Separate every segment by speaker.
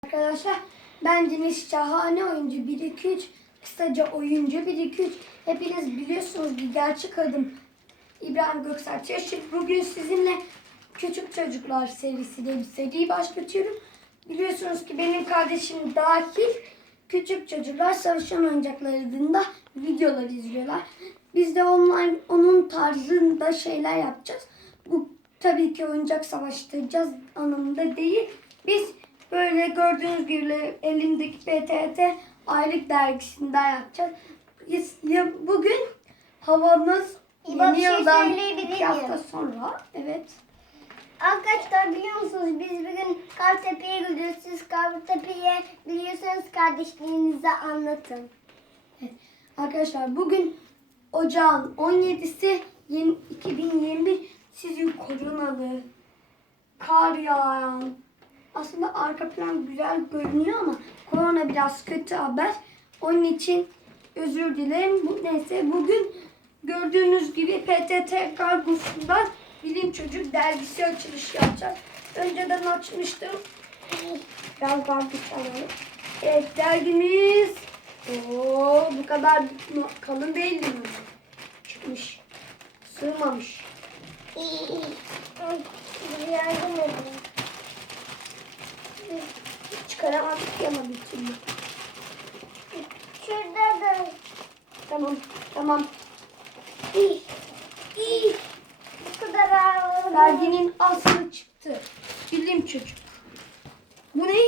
Speaker 1: Arkadaşlar ben Deniz Şahane Oyuncu 1-2-3, kısaca Oyuncu 1-2-3. Hepiniz biliyorsunuz ki gerçek adım İbrahim Göksel Çeşit. Bugün sizinle Küçük Çocuklar serisiyle bir seriyi başlatıyorum. Biliyorsunuz ki benim kardeşim dahil küçük çocuklar Sarışın Oyuncaklar adında videolar izliyorlar. Biz de online onun tarzında şeyler yapacağız. Bu tabii ki oyuncak savaştıracağız anlamında değil. Biz böyle gördüğünüz gibi elimdeki PTT aylık dergisinden yapacağız. Bugün havamız yeni yıldan 2 hafta sonra. Evet.
Speaker 2: Arkadaşlar biliyor musunuz biz bugün Kartepe'ye gidiyoruz. Siz Kartepe'ye biliyorsanız kardeşliğinize anlatın.
Speaker 1: Evet. Arkadaşlar bugün Ocağın 17'si 2021. Sizi koronalı, kar yağan, aslında arka plan güzel görünüyor ama korona biraz kötü haber. Onun için özür dilerim. Neyse bugün gördüğünüz gibi PTT Kargosu'ndan Bilim Çocuk dergisi açılışı yapacağız. Önceden açmıştım. Biraz alalım. Evet, dergimiz bu kadar kalın değildi mi? Çıkmış. Sığmamış.
Speaker 2: Yardım edin.
Speaker 1: Çıkaramadık ama bir türlü.
Speaker 2: Şurada da.
Speaker 1: Tamam.
Speaker 2: Bu kadar ağır.
Speaker 1: Derginin aslı çıktı. Bilim Çocuk. Bu ne?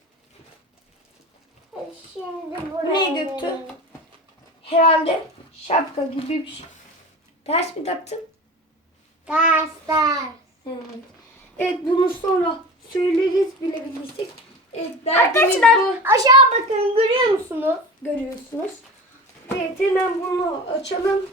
Speaker 2: Şimdi
Speaker 1: Bu
Speaker 2: buraya.
Speaker 1: ne Göktuğ? Herhalde şapka gibi bir şey. Ters mi taktın?
Speaker 2: Ders.
Speaker 1: Evet, bunu sonra söyleriz bile bilirsek. Evet, dergimiz
Speaker 2: Arkadaşlar
Speaker 1: bu.
Speaker 2: aşağı bakın görüyor musunuz?
Speaker 1: Görüyorsunuz. Evet, hemen bunu açalım.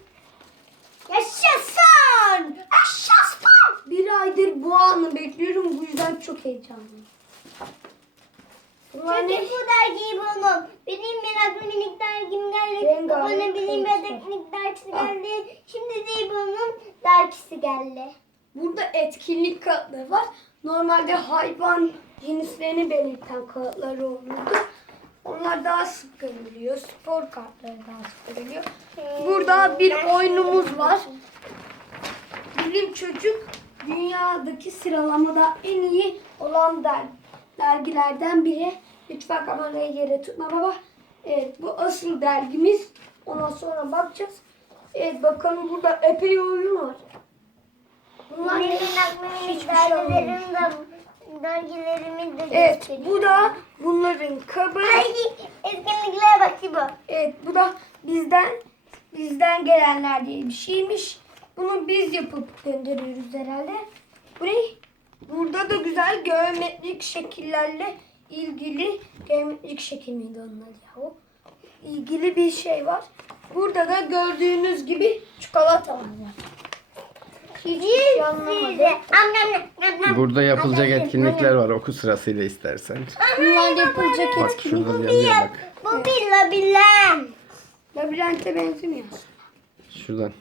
Speaker 2: Yaşasın! Yaşasın!
Speaker 1: Bir aydır bu anı bekliyorum. Bu yüzden çok heyecanlıyım. Bunlar
Speaker 2: Çünkü
Speaker 1: ne?
Speaker 2: bu dergiyi buldum. Benim meraklı minik dergim geldi.
Speaker 1: Rengarenk
Speaker 2: Bana bilim ve
Speaker 1: konuşma.
Speaker 2: teknik dergisi
Speaker 1: Ah.
Speaker 2: geldi. Şimdi de bunun dergisi geldi.
Speaker 1: Burada etkinlik kağıtları var. Normalde hayvan cinslerini belirten kağıtlar olurdu. Onlar daha sık görülüyor. Spor kartları daha sık görülüyor. Burada bir oyunumuz var. Bilim Çocuk dünyadaki sıralamada en iyi olan dergilerden biri. Lütfen kamerayı yere tutma baba. Evet, bu asıl dergimiz. Ondan sonra bakacağız. Evet, bakalım burada epey oyun var. Bunlar
Speaker 2: Benim
Speaker 1: ne?
Speaker 2: meraklı minik
Speaker 1: Hiçbir şey
Speaker 2: dergilerim de dergilerimi de
Speaker 1: Evet,
Speaker 2: göstereyim.
Speaker 1: bu da bunların kabı.
Speaker 2: Ay, etkinliklere bak bu.
Speaker 1: Evet, bu da bizden gelenler diye bir şeymiş. Bunu biz yapıp gönderiyoruz herhalde. Bu ne? Burada da güzel geometrik şekillerle ilgili, geometrik şekil miydi onlar ya o? İlgili bir şey var. Burada da gördüğünüz gibi çikolatalar var. Hiçbir şey anlamadım.
Speaker 3: Burada yapılacak etkinlikler var. Oku sırasıyla istersen.
Speaker 1: Bunlar yapılacak
Speaker 3: Bak
Speaker 1: etkinlik.
Speaker 3: şurada yazıyor bak.
Speaker 2: Bu bir labirent.
Speaker 1: Labirente benzemiyor.
Speaker 3: Şuradan.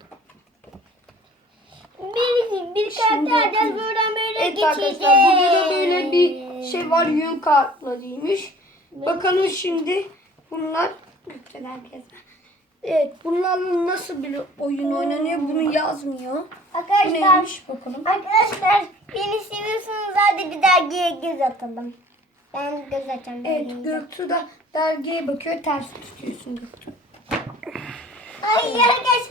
Speaker 2: Bir kart alacağız buradan böyle
Speaker 1: Evet
Speaker 2: geçeceğiz.
Speaker 1: arkadaşlar, burada da böyle bir şey var, yün kartlarıymış. Bakalım şimdi bunlar Gökçeler gezme. Evet, bunlarla nasıl bir oyun oynanıyor bunu yazmıyor. Bu
Speaker 2: Arkadaşlar,
Speaker 1: neymiş bakalım.
Speaker 2: arkadaşlar beni seviyorsanız hadi bir dergiye göz atalım. Ben göz açacağım.
Speaker 1: Evet, Göktuğ da dergiye bakıyor, ters tutuyorsun Göktuğ.
Speaker 2: Ay arkadaşlar